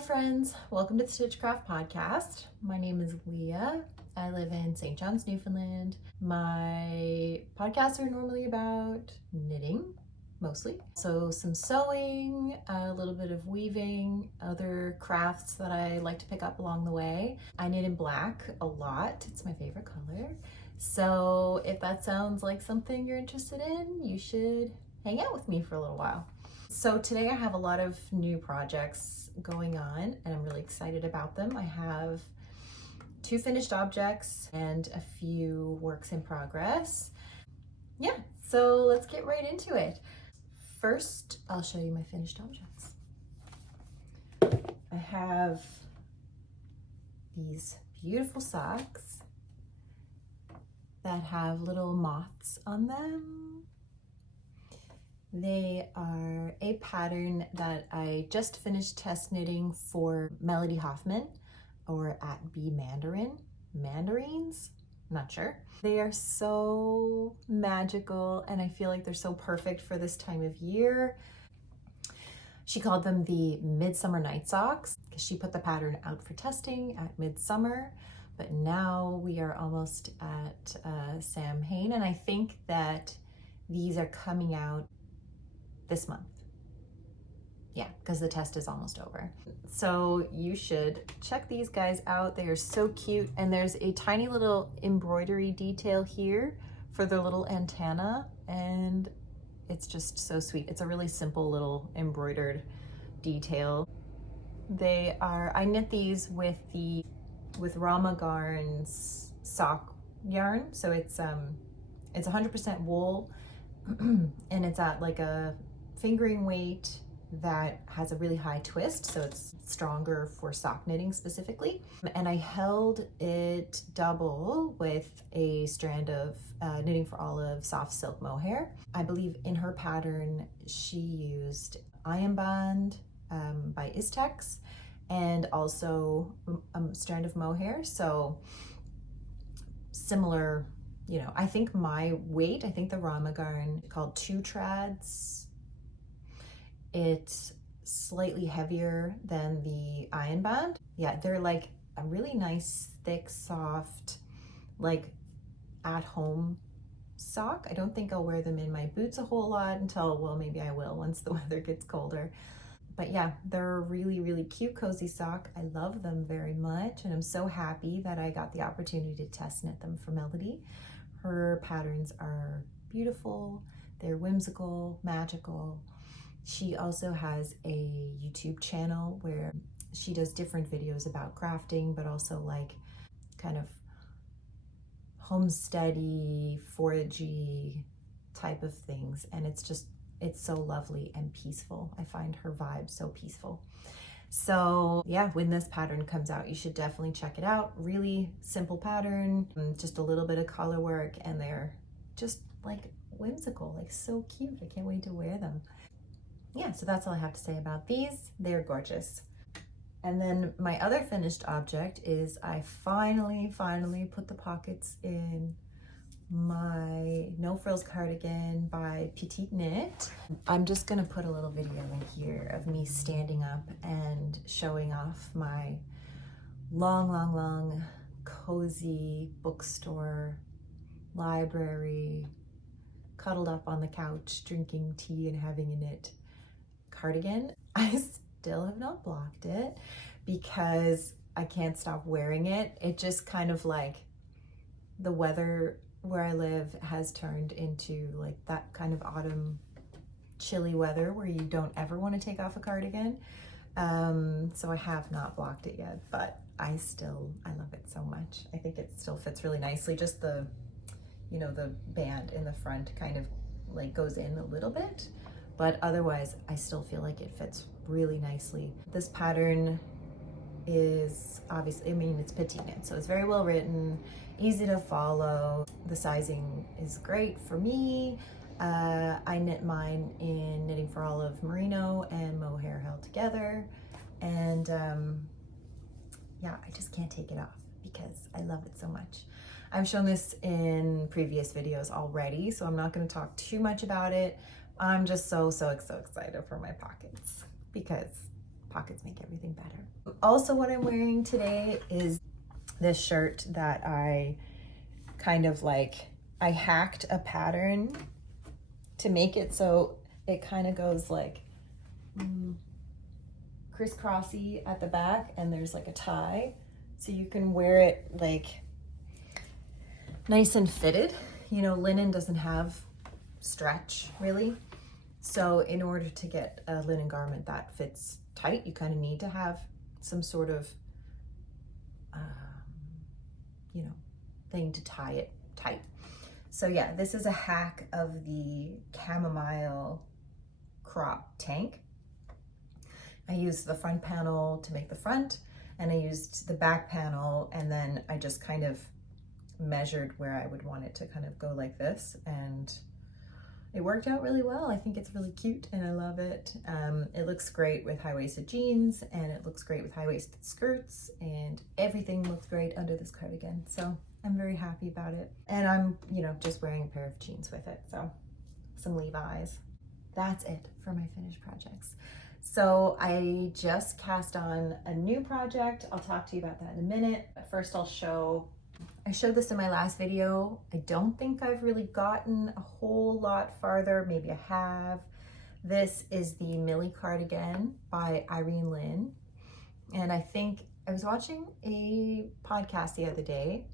friends, welcome to the Stitch Cræft Podcast. My name is Leah. I live in St. John's, Newfoundland. My podcasts are normally about knitting, mostly. So some sewing, a little bit of weaving, other crafts that I like to pick up along the way. I knit in black a lot. It's my favorite color. So if that sounds like something you're interested in, you should hang out with me for a little while. So today I have a lot of new projects going on and I'm really excited about them. I have 2 finished objects and a few works in progress. Yeah, so let's get right into it. First, I'll show you my finished objects. I have these beautiful socks that have little moths on them. They are a pattern that I just finished test knitting for Melody Hoffman or at B Mandarins, not sure. They are so magical and I feel like they're so perfect for this time of year. She called them the Midsummer night socks because she put the pattern out for testing at Midsummer, but now we are almost at Samhain and I think that these are coming out this month. Yeah, because the test is almost over. So you should check these guys out. They are so cute. And there's a tiny little embroidery detail here for their little antenna. And it's just so sweet. It's a really simple little embroidered detail. They are, I knit these with Rama Garn's sock yarn. So it's 100% wool and it's at like a fingering weight that has a really high twist, so it's stronger for sock knitting specifically. And I held it double with a strand of Knitting for Olive soft silk mohair. I believe in her pattern she used Iron Band by Istex and also a strand of mohair, so similar. You know, I think my weight, I think the Rama Garn called 2 trads. It's slightly heavier than the Iron Band. Yeah, they're like a really nice, thick, soft, like at-home sock. I don't think I'll wear them in my boots a whole lot until, well, maybe I will once the weather gets colder. But yeah, they're a really, really cute, cozy sock. I love them very much. And I'm so happy that I got the opportunity to test knit them for Melody. Her patterns are beautiful. They're whimsical, magical. She also has a YouTube channel where she does different videos about crafting, but also like kind of homesteady, foragey type of things. And it's so lovely and peaceful. I find her vibe so peaceful. So yeah, when this pattern comes out, you should definitely check it out. Really simple pattern, just a little bit of color work, and they're just like whimsical, like so cute. I can't wait to wear them. Yeah, so that's all I have to say about these. They're gorgeous. And then my other finished object is I finally put the pockets in my No Frills cardigan by Petitknit. I'm just gonna put a little video in here of me standing up and showing off my long, cozy bookstore, library, cuddled up on the couch, drinking tea and having a knit cardigan. I still have not blocked it because I can't stop wearing it. It just kind of like the weather where I live has turned into like that kind of autumn chilly weather where you don't ever want to take off a cardigan. So I have not blocked it yet, but I love it so much. I think it still fits really nicely. Just the, you know, the band in the front kind of like goes in a little bit, but otherwise I still feel like it fits really nicely. This pattern is obviously, I mean, it's Petitknit, so it's very well written, easy to follow. The sizing is great for me. I knit mine in Knitting for Olive merino and mohair held together, and yeah, I just can't take it off because I love it so much. I've shown this in previous videos already, so I'm not going to talk too much about it. I'm just so excited for my pockets because pockets make everything better. Also, what I'm wearing today is this shirt that I kind of like, I hacked a pattern to make it so it kind of goes like crisscrossy at the back, and there's like a tie, so you can wear it like nice and fitted. You know, linen doesn't have stretch really, so in order to get a linen garment that fits tight, you kind of need to have some sort of you know, thing to tie it tight. So yeah, this is a hack of the chamomile crop tank. I used the front panel to make the front, and I used the back panel, and then I just kind of measured where I would want it to kind of go like this, and it worked out really well. I think it's really cute and I love it. It looks great with high-waisted jeans, and it looks great with high-waisted skirts, and everything looks great under this cardigan. So I'm very happy about it. And I'm, you know, just wearing a pair of jeans with it. So some Levi's. That's it for my finished projects. So I just cast on a new project. I'll talk to you about that in a minute. But first I showed this in my last video. I don't think I've really gotten a whole lot farther. Maybe I have. This is the Millie cardigan by Irene. And I think I was watching a podcast the other day,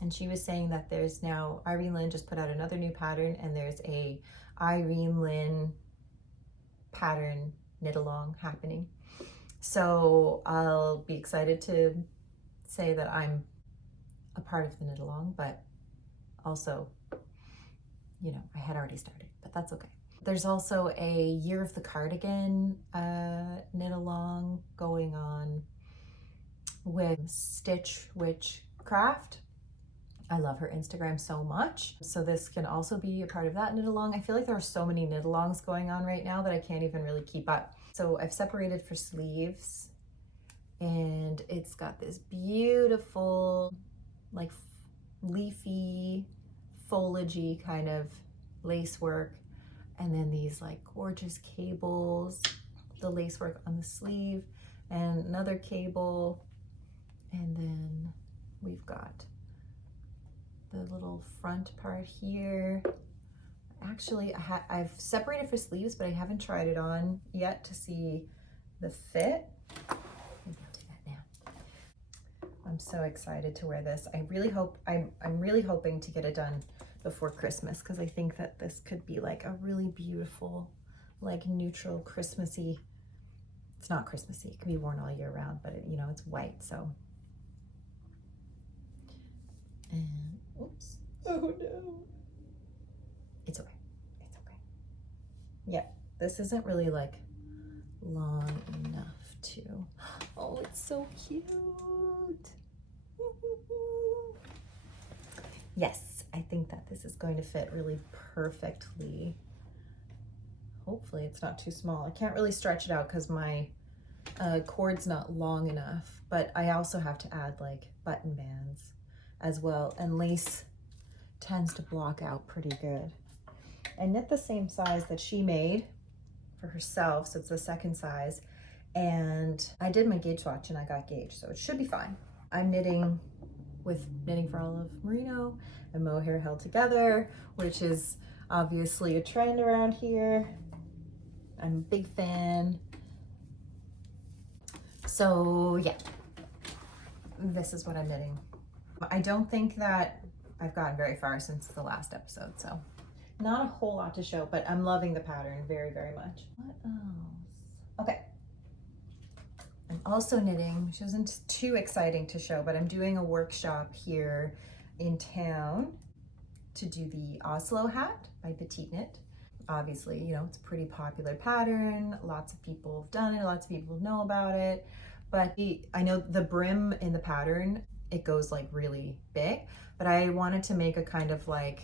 and she was saying that there's now, Irene just put out another new pattern, and there's a Irene pattern knit along happening. So I'll be excited to say that I'm a part of the knit along, but also, you know, I had already started, but that's okay. There's also a Year of the Cardigan knit along going on with Stitch Cræft. I love her Instagram so much. So this can also be a part of that knit along. I feel like there are so many knit alongs going on right now that I can't even really keep up. So I've separated for sleeves, and it's got this beautiful, like leafy, foliagey kind of lace work. And then these like gorgeous cables, the lace work on the sleeve, and another cable. And then we've got the little front part here. Actually, I've separated for sleeves, but I haven't tried it on yet to see the fit. Maybe I'll do that now. I'm so excited to wear this. I'm really hoping to get it done before Christmas, because I think that this could be like a really beautiful, like neutral Christmassy. It's not Christmassy, it can be worn all year round, but it, you know, it's white, so. And oops, oh no. It's okay, it's okay. Yeah, this isn't really like long enough to, oh, it's so cute. Yes, I think that this is going to fit really perfectly. Hopefully it's not too small. I can't really stretch it out because my cord's not long enough, but I also have to add like button bands as well, and lace tends to block out pretty good. I knit the same size that she made for herself, so it's the second size, and I did my gauge swatch and I got gauge, so it should be fine. I'm knitting with Knitting for Olive Merino and Mohair Held Together, which is obviously a trend around here. I'm a big fan. So yeah, this is what I'm knitting. I don't think that I've gotten very far since the last episode, so not a whole lot to show, but I'm loving the pattern very, very much. What else? Okay. I'm also knitting, which isn't too exciting to show, but I'm doing a workshop here in town to do the Oslo hat by Petitknit. Obviously, you know, it's a pretty popular pattern. Lots of people have done it. Lots of people know about it. But I know the brim in the pattern, it goes like really big, but I wanted to make a kind of like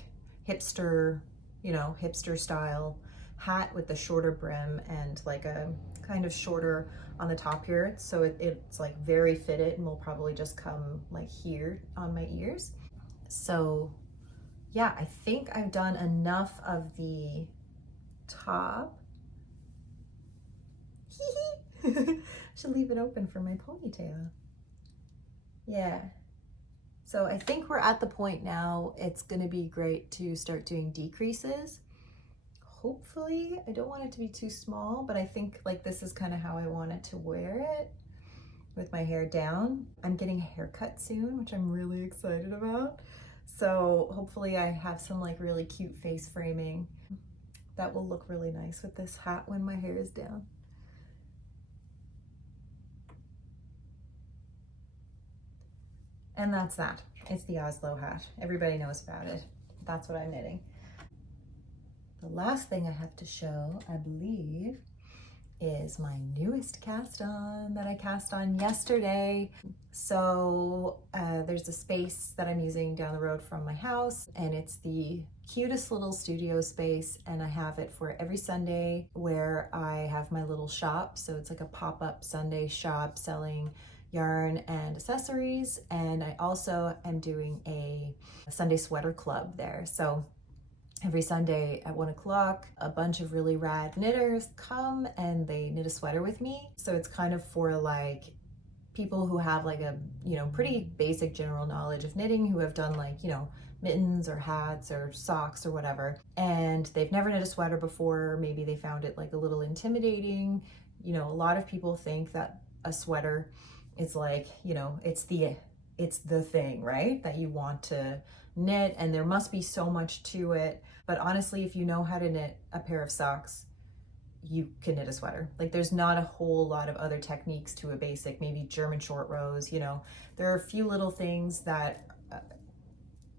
hipster, you know, hipster style hat with the shorter brim and like a kind of shorter on the top here. So it's like very fitted and will probably just come like here on my ears. So yeah, I think I've done enough of the top. Should leave it open for my ponytail. Yeah. So I think we're at the point now, it's gonna be great to start doing decreases. Hopefully, I don't want it to be too small, but I think like this is kind of how I want it to wear it with my hair down. I'm getting a haircut soon, which I'm really excited about. So hopefully I have some like really cute face framing that will look really nice with this hat when my hair is down. And that's that. It's the Oslo hat. Everybody knows about it. That's what I'm knitting. The last thing I have to show, I believe, is my newest cast on that I cast on yesterday. So there's a space that I'm using down the road from my house, and it's the cutest little studio space, and I have it for every Sunday where I have my little shop. So it's like a pop-up Sunday shop selling yarn and accessories, and I also am doing a Sunday sweater club there. So every Sunday at 1 o'clock, a bunch of really rad knitters come and they knit a sweater with me. So it's kind of for like people who have like a, you know, pretty basic general knowledge of knitting, who have done like, you know, mittens or hats or socks or whatever. And they've never knit a sweater before. Maybe they found it like a little intimidating. You know, a lot of people think that a sweater is like, you know, it's the thing, right? That you want to knit, and there must be so much to it. But honestly, if you know how to knit a pair of socks, you can knit a sweater. Like there's not a whole lot of other techniques to a basic, maybe German short rows, you know. There are a few little things that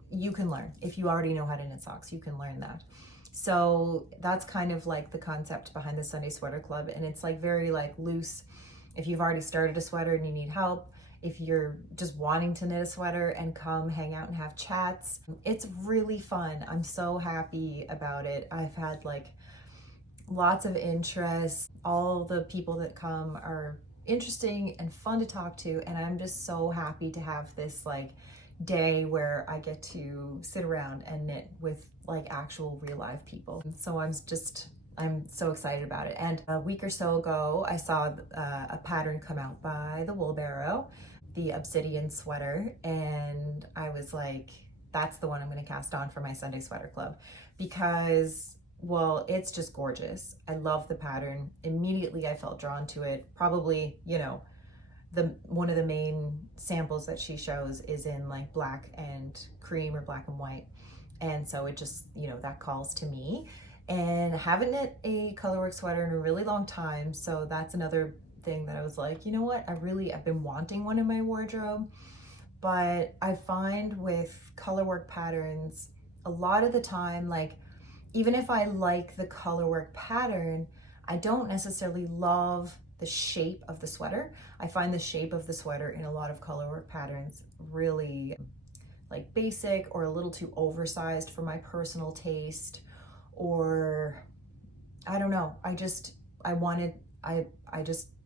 you can learn. If you already know how to knit socks, you can learn that. So that's kind of like the concept behind the Sunday Sweater Club. And it's like very like loose. If you've already started a sweater and you need help, if you're just wanting to knit a sweater and come hang out and have chats, it's really fun. I'm so happy about it. I've had like lots of interest. All the people that come are interesting and fun to talk to, and I'm just so happy to have this like day where I get to sit around and knit with like actual real live people. So I'm so excited about it. And a week or so ago, I saw a pattern come out by the Barrow, the Obsidian sweater, and I was like, that's the one I'm going to cast on for my Sunday Sweater Club, because, well, it's just gorgeous. I love the pattern. Immediately I felt drawn to it. Probably, you know, one of the main samples that she shows is in like black and cream or black and white. And so it just, you know, that calls to me. And I haven't knit a colorwork sweater in a really long time. So that's another thing that I was like, you know what, I've been wanting one in my wardrobe. But I find with colorwork patterns, a lot of the time, like, even if I like the colorwork pattern, I don't necessarily love the shape of the sweater. I find the shape of the sweater in a lot of colorwork patterns really like basic or a little too oversized for my personal taste, or I don't know.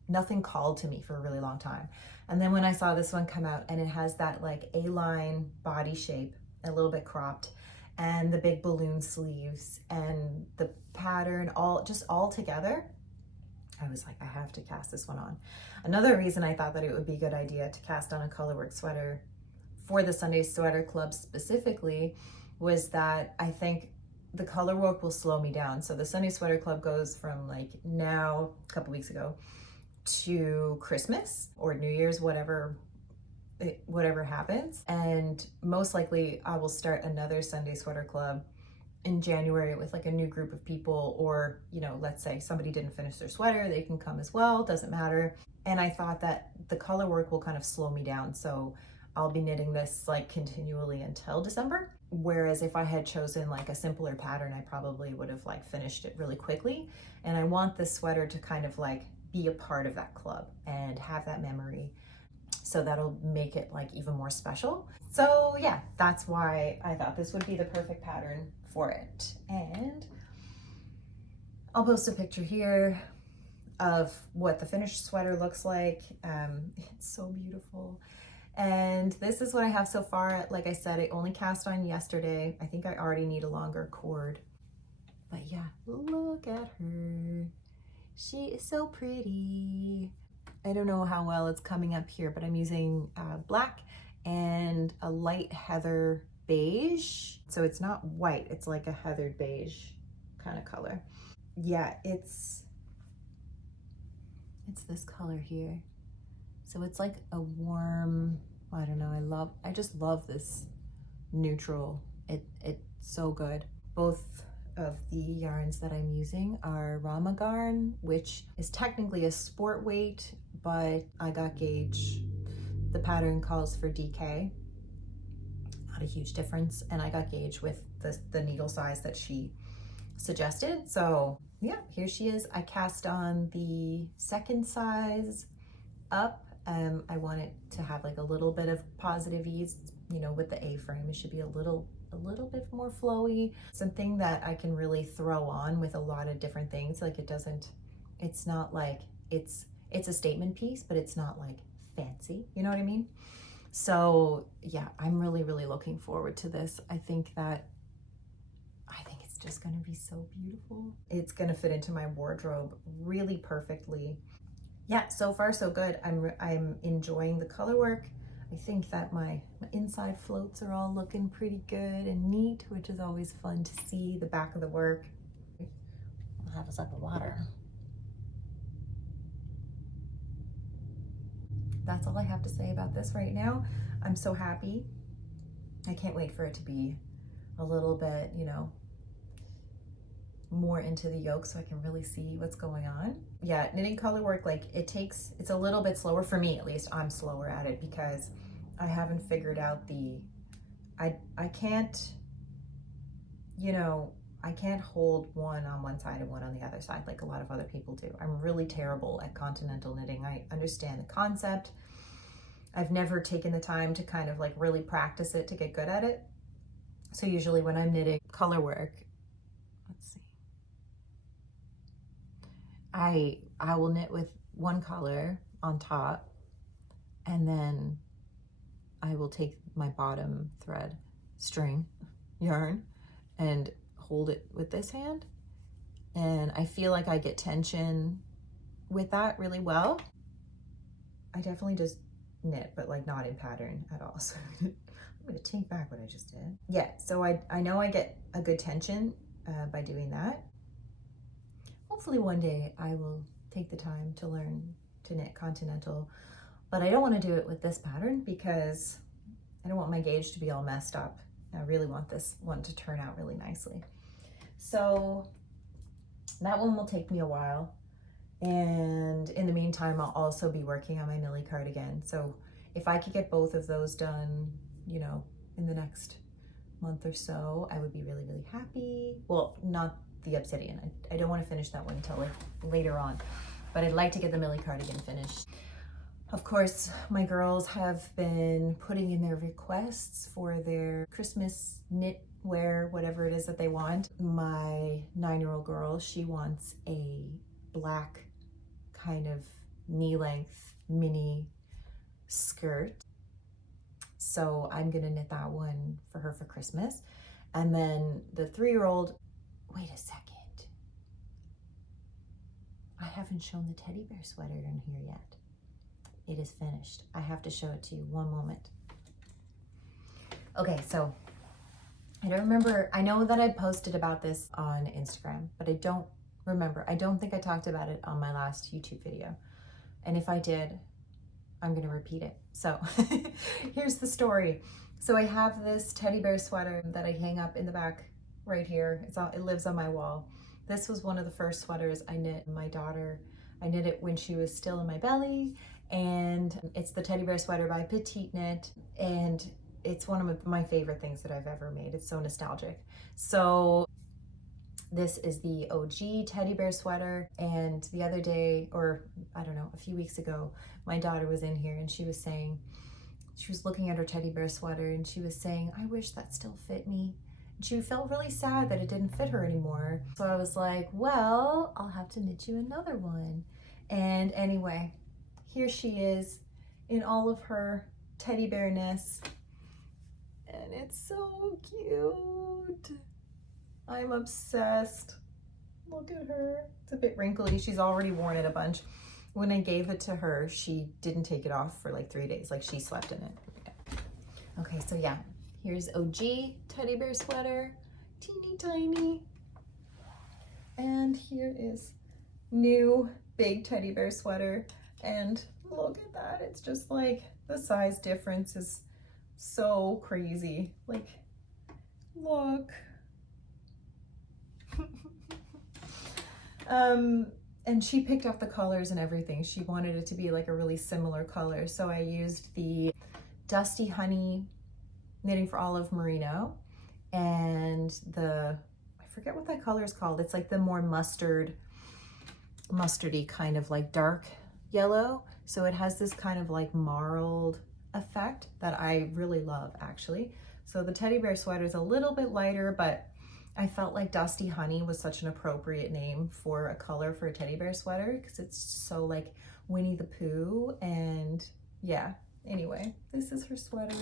Nothing called to me for a really long time. And then when I saw this one come out, and it has that like A-line body shape, a little bit cropped, and the big balloon sleeves and the pattern all together, I was like, I have to cast this one on. Another reason I thought that it would be a good idea to cast on a colorwork sweater for the Sunday Sweater Club specifically was that I think the colorwork will slow me down. So the Sunday Sweater Club goes from like now, a couple weeks ago, to Christmas or New Year's, whatever happens. And most likely I will start another Sunday Sweater Club in January with like a new group of people, or, you know, let's say somebody didn't finish their sweater, they can come as well, doesn't matter. And I thought that the color work will kind of slow me down. So I'll be knitting this like continually until December. Whereas if I had chosen like a simpler pattern, I probably would have like finished it really quickly. And I want this sweater to kind of like be a part of that club and have that memory. So that'll make it like even more special. So yeah, that's why I thought this would be the perfect pattern for it. And I'll post a picture here of what the finished sweater looks like. It's so beautiful. And this is what I have so far. Like I said, I only cast on yesterday. I think I already need a longer cord. But yeah, look at her. She is so pretty. I don't know how well it's coming up here, but I'm using black and a light heather beige. So it's not white, it's like a heathered beige kind of color. Yeah, it's this color here. So it's like a warm, I don't know, I just love this neutral. It's so good. Both of the yarns that I'm using are Rama Garn, which is technically a sport weight, but I got gauge. The pattern calls for DK, not a huge difference, and I got gauge with the needle size that she suggested. So yeah, here she is. I cast on the second size up. I want it to have like a little bit of positive ease, you know, with the A-frame. It should be a little bit more flowy, something that I can really throw on with a lot of different things. Like it's not like, it's a statement piece, but it's not like fancy, you know what I mean? So yeah, I'm really looking forward to this. I think it's just gonna be so beautiful. It's gonna fit into my wardrobe really perfectly. Yeah, so far so good. I'm enjoying the color work. I think that my inside floats are all looking pretty good and neat, which is always fun to see. The back of the work. I'll have a sip of water. That's all I have to say about this right now. I'm so happy. I can't wait for it to be a little bit, you know, more into the yoke so I can really see what's going on. Yeah, knitting color work, like it's a little bit slower for me, at least. I'm slower at it because I haven't figured out I can't, you know, I can't hold one on one side and one on the other side like a lot of other people do. I'm really terrible at continental knitting. I understand the concept. I've never taken the time to kind of like really practice it to get good at it. So usually when I'm knitting color work, let's see, I will knit with one color on top, and then I will take my bottom thread string yarn and hold it with this hand, and I feel like I get tension with that really well. I definitely just knit, but like not in pattern at all. So I'm gonna take back what I just did. Yeah, so I know I get a good tension by doing that. Hopefully one day I will take the time to learn to knit continental, but I don't want to do it with this pattern because I don't want my gauge to be all messed up. I really want this one to turn out really nicely. So that one will take me a while. And in the meantime, I'll also be working on my Millie cardigan. So if I could get both of those done, you know, in the next month or so, I would be really happy. Well, not the Obsidian. I don't want to finish that one until like later on, but I'd like to get the Millie cardigan finished. Of course, my girls have been putting in their requests for their Christmas knitwear, whatever it is that they want. My 9-year-old girl, she wants a black kind of knee-length mini skirt. So I'm gonna knit that one for her for Christmas. And then the 3-year-old, wait a second. I haven't shown the teddy bear sweater in here yet. It is finished. I have to show it to you. One moment. Okay, so I don't remember. I know that I posted about this on Instagram, but I don't remember. I don't think I talked about it on my last YouTube video. And if I did, I'm gonna repeat it. So here's the story. So I have this teddy bear sweater that I hang up in the back right here. It lives on my wall. This was one of the first sweaters I knit. My daughter, I knit it when she was still in my belly, and it's the teddy bear sweater by Petitknit, and it's one of my favorite things that I've ever made. It's so nostalgic. So this is the OG teddy bear sweater, and the other day, or I don't know, a few weeks ago, my daughter was in here and she was saying, she was looking at her teddy bear sweater and she was saying, I wish that still fit me. She felt really sad that it didn't fit her anymore. So I was like, well, I'll have to knit you another one. And anyway, here she is in all of her teddy bearness. And it's so cute. I'm obsessed. Look at her. It's a bit wrinkly. She's already worn it a bunch. When I gave it to her, she didn't take it off for like 3 days. Like she slept in it. Okay, so yeah, here's OG teddy bear sweater, teeny tiny. And here is new big teddy bear sweater. And look at that. It's just like the size difference is so crazy. Like, look. And she picked up the colors and everything. She wanted it to be like a really similar color. So I used the Dusty Honey Knitting for Olive Merino and I forget what that color is called. It's like the more mustardy kind of like dark yellow. So it has this kind of like marled effect that I really love actually. So the teddy bear sweater is a little bit lighter, but I felt like Dusty Honey was such an appropriate name for a color for a teddy bear sweater because it's so like Winnie the Pooh. And yeah, anyway, this is her sweater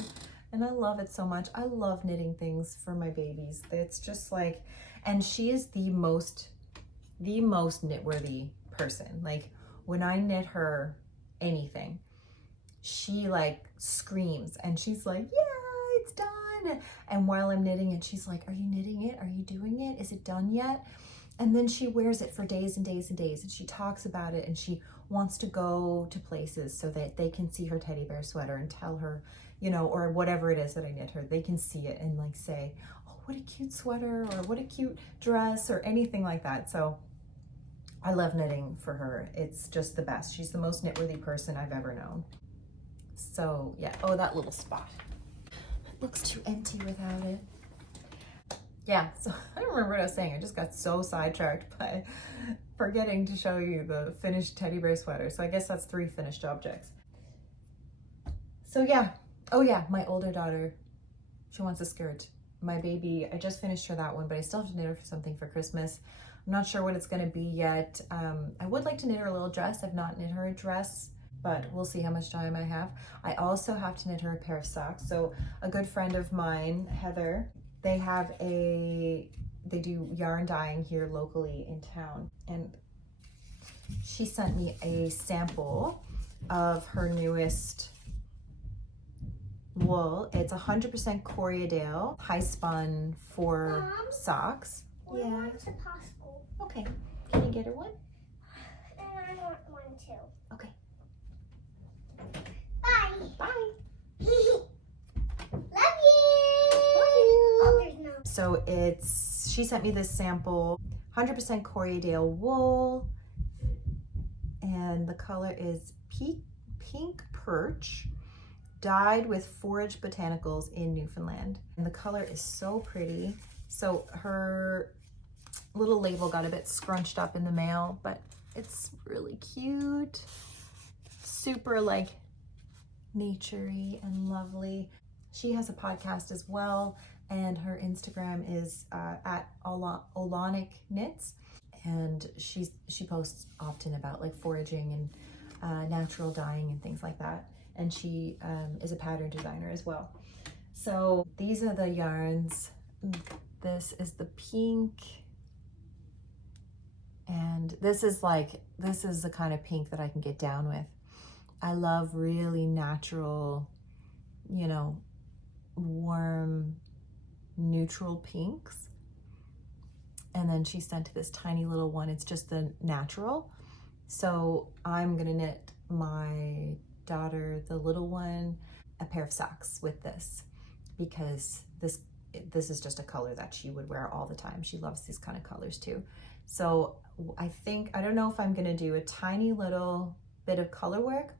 and I love it so much. I love knitting things for my babies. It's just like, and she is the most knitworthy person. Like when I knit her anything, she like screams and she's like, yeah, it's done. And while I'm knitting it, she's like, are you knitting it? Are you doing it? Is it done yet? And then she wears it for days and days and days. And she talks about it and she wants to go to places so that they can see her teddy bear sweater and tell her, you know, or whatever it is that I knit her, they can see it and like say, oh, what a cute sweater or what a cute dress or anything like that. So I love knitting for her. It's just the best. She's the most knitworthy person I've ever known. So yeah, oh, that little spot. Looks too empty without it. Yeah, so I don't remember what I was saying. I just got so sidetracked by forgetting to show you the finished teddy bear sweater. So I guess that's 3 finished objects. So yeah, oh yeah, my older daughter, she wants a skirt. My baby, I just finished her that one, but I still have to knit her for something for Christmas. I'm not sure what it's gonna be yet. I would like to knit her a little dress. I've not knit her a dress, but we'll see how much time I have. I also have to knit her a pair of socks. So a good friend of mine, Heather, they do yarn dyeing here locally in town. And she sent me a sample of her newest wool. It's 100% Corriedale, high spun for Mom, socks. we want a possible. Okay, can you get her one? And I want one too. Okay. Bye. Bye. Love you. Oh, there's no. So she sent me this sample, 100% Corriedale wool, and the color is pink perch, dyed with forage botanicals in Newfoundland. And the color is so pretty. So her little label got a bit scrunched up in the mail, but it's really cute. Super like naturey and lovely. She has a podcast as well, and her Instagram is at Oileanach Knits, and she posts often about like foraging and natural dyeing and things like that. And she is a pattern designer as well. So these are the yarns. This is the pink, and this is the kind of pink that I can get down with. I love really natural, you know, warm, neutral pinks. And then she sent this tiny little one. It's just the natural. So I'm gonna knit my daughter, the little one, a pair of socks with this, because this is just a color that she would wear all the time. She loves these kind of colors too. So I don't know if I'm gonna do a tiny little bit of color work,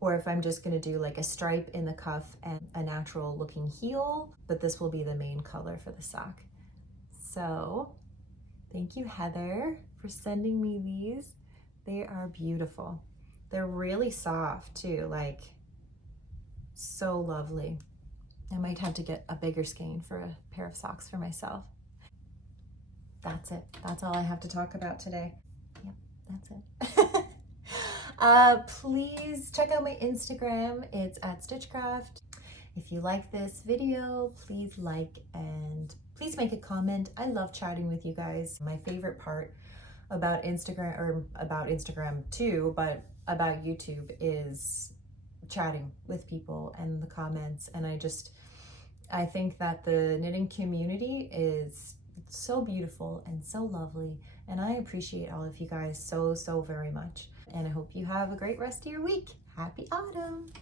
or if I'm just gonna do like a stripe in the cuff and a natural looking heel, but this will be the main color for the sock. So thank you, Heather, for sending me these. They are beautiful. They're really soft too, like so lovely. I might have to get a bigger skein for a pair of socks for myself. That's it. That's all I have to talk about today. Yep, that's it. Please check out my Instagram. It's at Stitch Cræft. If you like this video, please like and please make a comment. I love chatting with you guys. My favorite part about Instagram too, but about YouTube is chatting with people and the comments. And I think that the knitting community is so beautiful and so lovely. And I appreciate all of you guys so very much. And I hope you have a great rest of your week. Happy autumn.